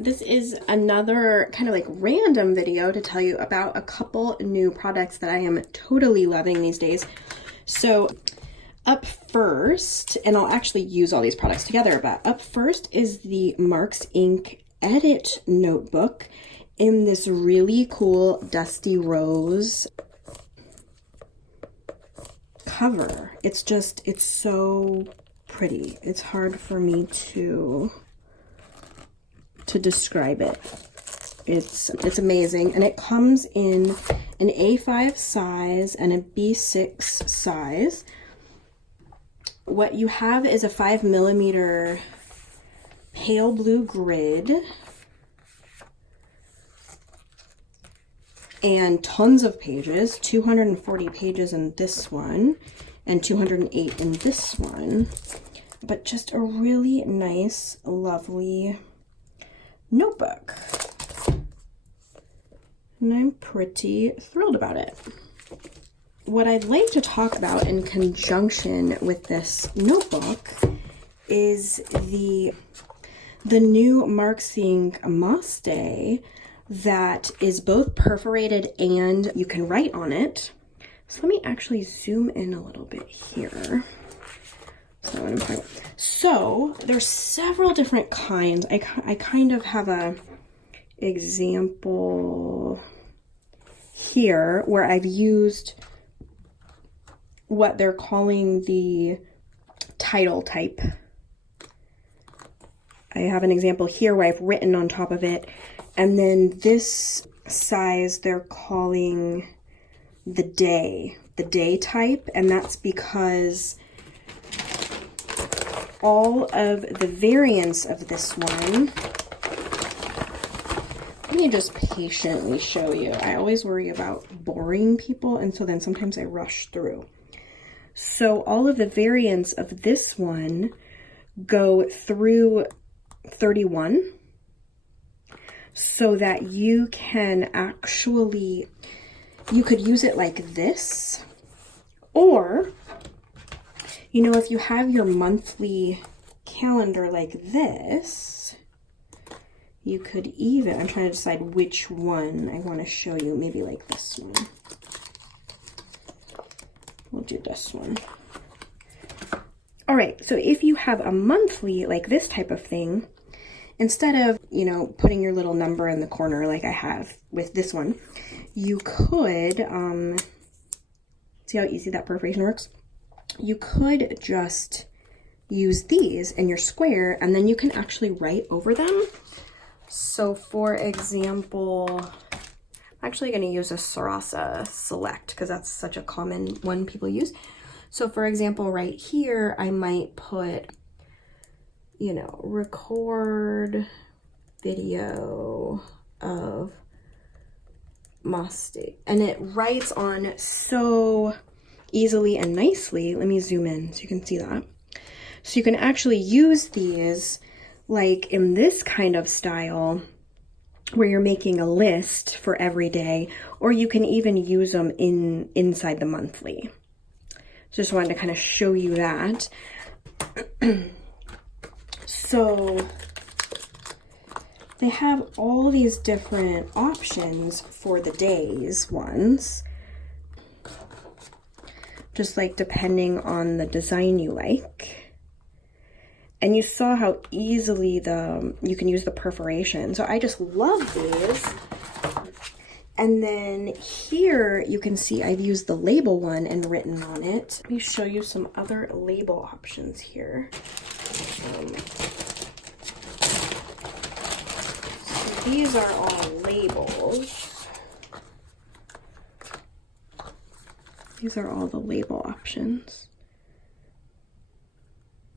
This is another kind of like random video to tell you about a couple new products that I am totally loving these days. So up first, and I'll actually use all these products together, but up first is the Marks Ink EDiT notebook in this really cool dusty rose cover. It's so pretty. It's hard for me to describe it. It's amazing, and it comes in an A5 size and a B6 size. What you have is a 5mm pale blue grid and tons of pages, 240 pages in this one and 208 in this one, but just a really nice, lovely notebook. And I'm pretty thrilled about it. What I'd like to talk about in conjunction with this notebook is the new Marks Ink Maste that is both perforated and you can write on it. So let me actually zoom in a little bit here. So there's several different kinds. I kind of have a example here where I've used what they're calling the title type. I have an example here where I've written on top of it, and then this size they're calling the day type, and that's because all of the variants of this one, let me just patiently show you. I always worry about boring people, and so then sometimes I rush through. So all of the variants of this one go through 31 so that you can actually, you could use it like this, or, you know, if you have your monthly calendar like this, you could even, I'm trying to decide which one I want to show you, maybe like this one. We'll do this one. All right, so if you have a monthly, like this type of thing, instead of, you know, putting your little number in the corner like I have with this one, you could, see how easy that perforation works? You could just use these in your square, and then you can actually write over them. So for example, I'm actually going to use a Sarasa Select because that's such a common one people use. So for example, right here, I might put, you know, record video of Maste, and it writes on so easily and nicely. Let me zoom in so you can see that. So you can actually use these like in this kind of style where you're making a list for every day, or you can even use them inside the monthly. So just wanted to kind of show you that. So they have all these different options for the days ones, just like depending on the design you like. And you saw how easily you can use the perforation. So I just love these. And then here you can see I've used the label one and written on it. Let me show you some other label options here. So these are all labels. These are all the label options.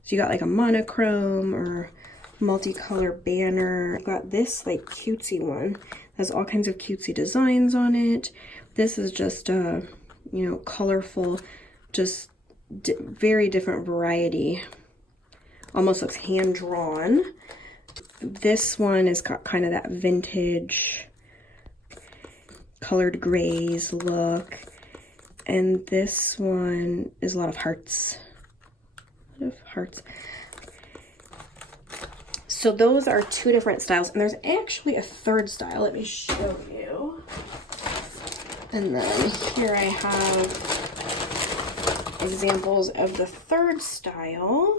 So you got like a monochrome or multicolor banner. I've got this like cutesy one. Has all kinds of cutesy designs on it. This is just a, you know, colorful, just very different variety. Almost looks hand drawn. This one has got kind of that vintage colored grays look. And this one is a lot of hearts. So those are two different styles, and there's actually a third style. Let me show you. And then here I have examples of the third style.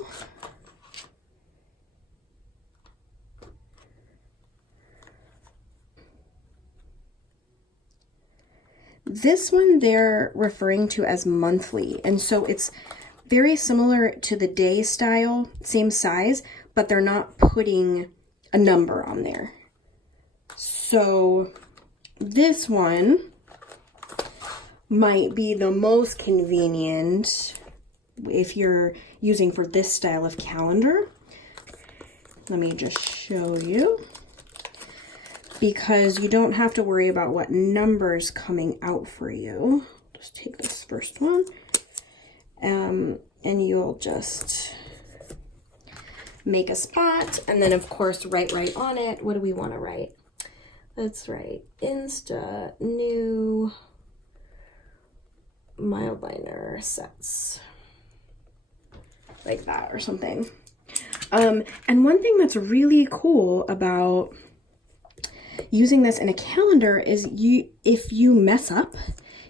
This one they're referring to as monthly, and so it's very similar to the day style, same size, but they're not putting a number on there. So this one might be the most convenient if you're using for this style of calendar. Let me just show you, because you don't have to worry about what number's coming out for you. Just take this first one, and you'll just make a spot, and then of course write right on it. What do we want to write? Let's write Insta new mild liner sets, like that or something. And one thing that's really cool about using this in a calendar is if you mess up,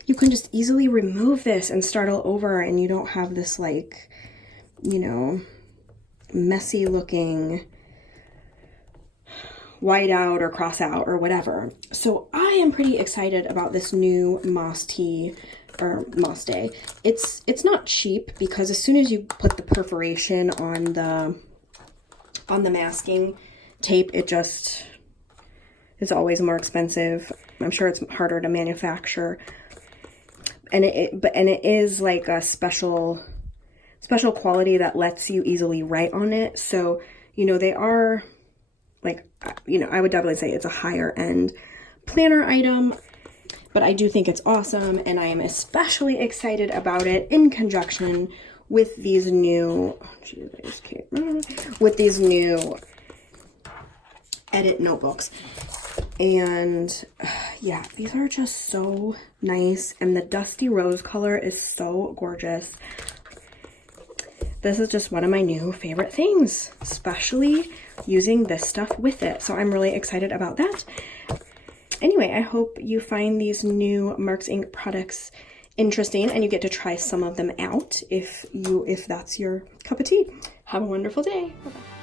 you can just easily remove this and start all over, and you don't have this, like, you know, messy looking white out or cross out or whatever. So I am pretty excited about this new Moss Tea or Moss Day. It's not cheap, because as soon as you put the perforation on the masking tape, it's always more expensive. I'm sure it's harder to manufacture, and it is like a special quality that lets you easily write on it. So, you know, they are like, you know, I would definitely say it's a higher end planner item, but I do think it's awesome, and I am especially excited about it in conjunction with these new, with these new EDiT notebooks. And yeah, these are just so nice, and the dusty rose color is so gorgeous. This is just one of my new favorite things, especially using this stuff with it. So I'm really excited about that. Anyway, I hope you find these new Marks Inc. products interesting, and you get to try some of them out if that's your cup of tea. Have a wonderful day. Bye-bye.